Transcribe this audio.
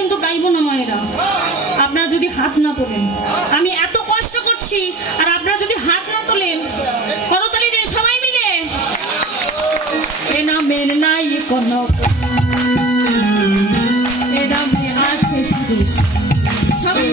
কিন্তু গাইবো না মায়েরা, আপনারা যদি হাত না তোলেন। আমি এত কষ্ট করছি আর আপনারা যদি হাত না তোলেন। করতালি দেন সবাই মিলে। এ নামের নাই কোনো, এ নামে আছে শুধু সবাই